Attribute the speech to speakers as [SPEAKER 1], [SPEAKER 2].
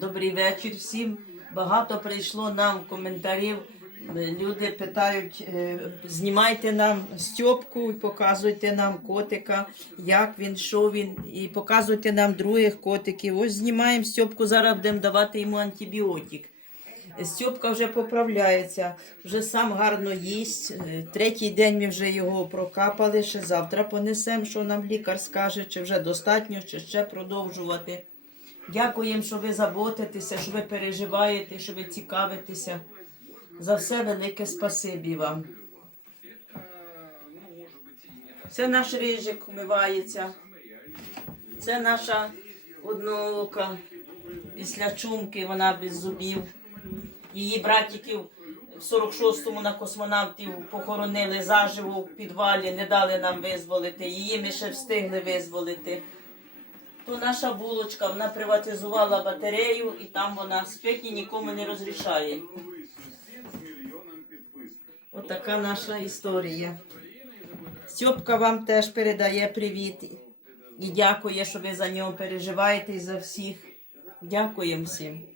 [SPEAKER 1] Добрий вечір всім. Багато прийшло нам коментарів. Люди питають, е, знімайте нам Стьопку і показуйте нам котика, як він, що він, і показуйте нам других котиків. Ось знімаємо Стьопку, зараз будемо давати йому антибіотик. Стьопка вже поправляється, вже сам гарно їсть. Е, Третій день ми вже його прокапали, ще завтра понесемо, що нам лікар скаже, чи вже достатньо, чи ще продовжувати. Дякуємо, що ви заботитеся, що ви переживаєте, що ви цікавитеся. За все велике спасибі вам. Це наш рижик умивається. Це наша одноока після чумки, вона без зубів. Її братиків в 46-му на космонавтів похоронили заживо в підвалі, не дали нам визволити. Її ми ще встигли визволити. То наша булочка, вона приватизувала батарею і там вона спить і нікому не розрішає. Отака наша історія. Сьопка вам теж передає привіт і дякує, що ви за нього переживаєте і за всіх. Дякуємо всім.